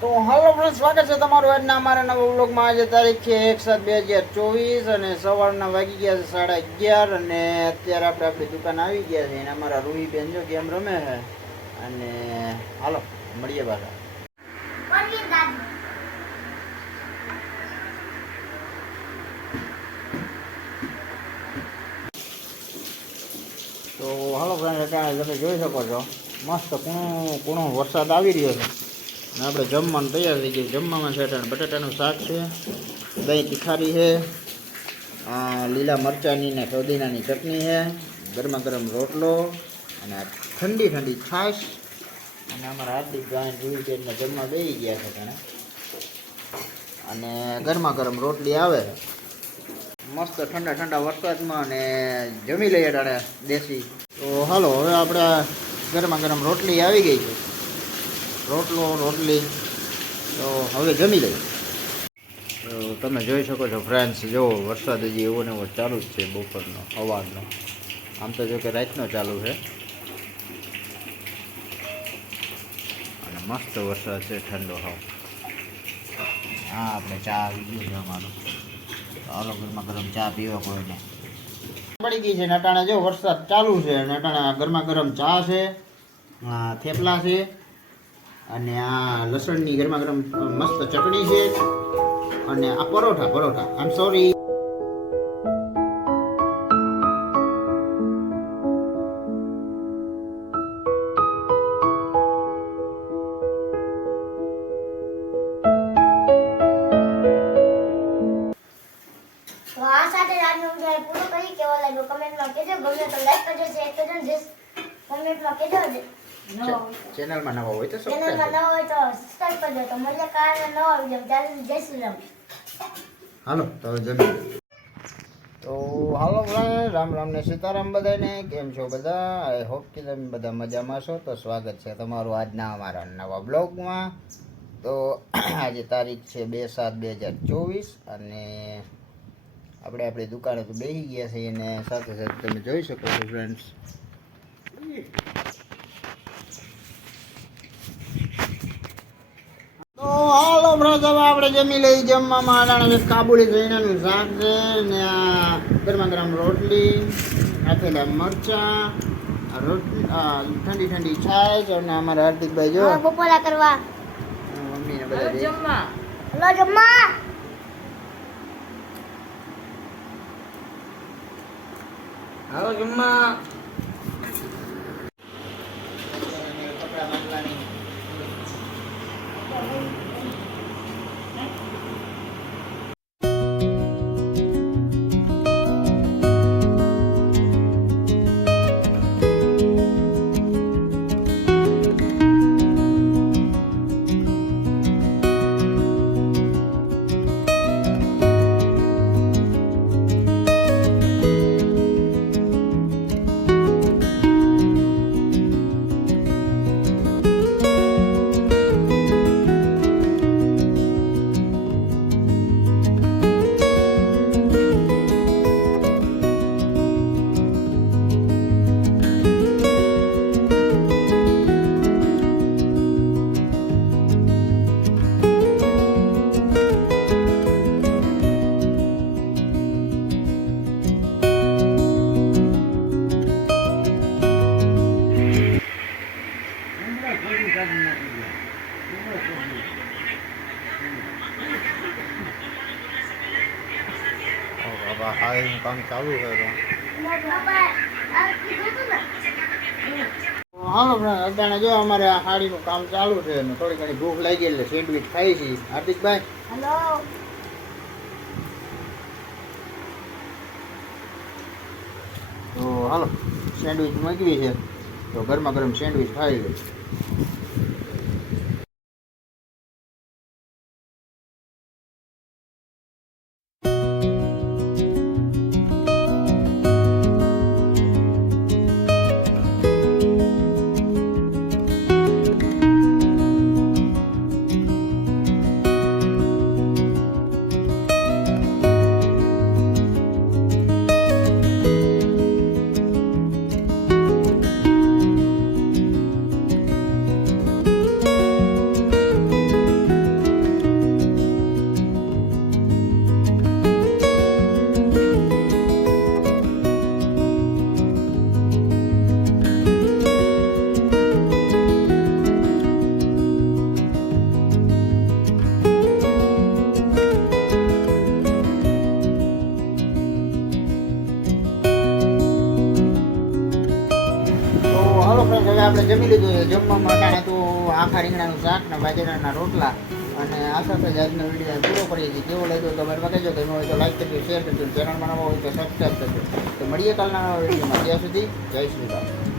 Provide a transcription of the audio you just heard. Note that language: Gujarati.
તો હાલો ફ્રેન્ડ, સ્વાગત છે તમારું આજના અમારા નવા વ્લોગમાં. આજે તારીખ છે 1/7/2024 અને સવારના વાગી ગયા છે 11:30 અને અત્યારે આપણે આપણી દુકાન આવી ગયા છે અને અમારા રૂહીબેન જો ગેમ રમે છે અને હાલો મળીએ પાછા. તો હાલો ફ્રેન્ડ, અત્યારે તમે જોઈ શકો છો મસ્ત કૂણો વરસાદ આવી રહ્યો છે અને આપણે જમવાનું તૈયાર થઈ ગયું. જમવામાં છે બટાટાનું શાક છે, દહીં તીખારી છે, લીલા મરચાંની ને ફુદીનાની ચટણી છે, ગરમા ગરમ રોટલો અને ઠંડી ઠંડી છાશ અને અમારા હાર્દિક ગાયન રૂહીબેનને જમવા બેસી ગયા છે તેને અને ગરમા ગરમ રોટલી આવે છે મસ્ત ઠંડા ઠંડા વરસાદમાં અને જમી લઈએ ટાણે દેશી. તો હાલો હવે આપણે ગરમા ગરમ રોટલી આવી ગઈ છે, રોટલી તો હવે જમી લઈએ. તો તમે જોઈ શકો છો ફ્રેન્ડ્સ, જો વરસાદ હજી એવો ને એવો ચાલુ જ છે બપોરનો અવારનો. આમ તો જો કે રાતનો ચાલુ છે અને મસ્ત વરસાદ છે ઠંડો હાવ. હા આપણે ચા આવી ગઈ છે અમારો, હાલો ગરમા ગરમ ચા પીવા કોઈને પડી ગઈ છે. નટાણા જો વરસાદ ચાલુ છે, નટાણા ગરમા ગરમ ચા છે, થેપલા છે અને આ લસણની ગરમા ગરમ મસ્ત ચટણી છે અને આ પરોઠા આઈ એમ સોરી. તો આ સાથે આજનો વિડિયો પૂરો કરી. કેવો લાગ્યો કમેન્ટમાં કહેજો. ગમે તો લાઈક કરજો, શેર કરજો, કમેન્ટમાં કહેજો. ચેનલમાં નવા હોય તો ચેનલમાં નવા હોય તો સબસ્ક્રાઇબ કરજો. તો મળીએ કાલે નવા વિડિયો. ત્યારે જય શ્રી રામ. હાલો તો જમી. તો હાલો ફ્રેન્ડ, રામ રામ ને સીતારામ બધાને. કેમ છો બધા? આઈ હોપ કે તમે બધા મજામાં છો. તો સ્વાગત છે તમારું આજના અમારા નવા બ્લોગમાં. તો આજે તારીખ છે 2/7/2024 અને આપણે આપણી દુકાને તો બેસી ગયા છીએ અને સાથે સાથે તમે જોઈ શકો છો ફ્રેન્ડ્સ. તો હાલો ફ્રેન્ડ્સ, હવે આપણે જમી લઈ. જમવામાં આડાણે કાબુલી સૈણાનું શાક છે ને આ ગરમા ગરમ રોટલી, આથેલા મરચાં, ઠંડી ઠંડી છાશ અને અમારા હાર્દિકભાઈ જો બપોરા કરવા મમ્મીને બધા જમવા. હાલો જમવા. કામ ચાલુ છે. હાલો ફ્રેન્ડ, અત્યારે જો અમારે આ હાડીનું કામ ચાલુ છે અને થોડી ઘણી ભૂખ લાગી એટલે સેન્ડવિચ ખાઈ છે. હાર્દિકભાઈ હેલો. તો હાલો સેન્ડવિચ મૂકવી છે તો ગરમા ગરમ સેન્ડવિચ ખાઈ લે. હાલો ફ્રેન્ડ, હવે આપણે જમી લીધું છે. જમવામાં કારણે તો આખા રીંગણાનું શાક ને બાજરાના રોટલા, અને આ સાથે જ આજનો વિડીયો પૂરો કરીએ છીએ. કેવો લાગ્યો તો કમેન્ટમાં કહેજો. ગમ્યો હોય તો લાઈક કરજો, શેર કરજો, ચેનલમાં નવા હોય તો સબસ્ક્રાઈબ કરજો. તો મળીએ કાલના નવા વિડીયોમાં. ત્યાં સુધી જય શ્રી રામ.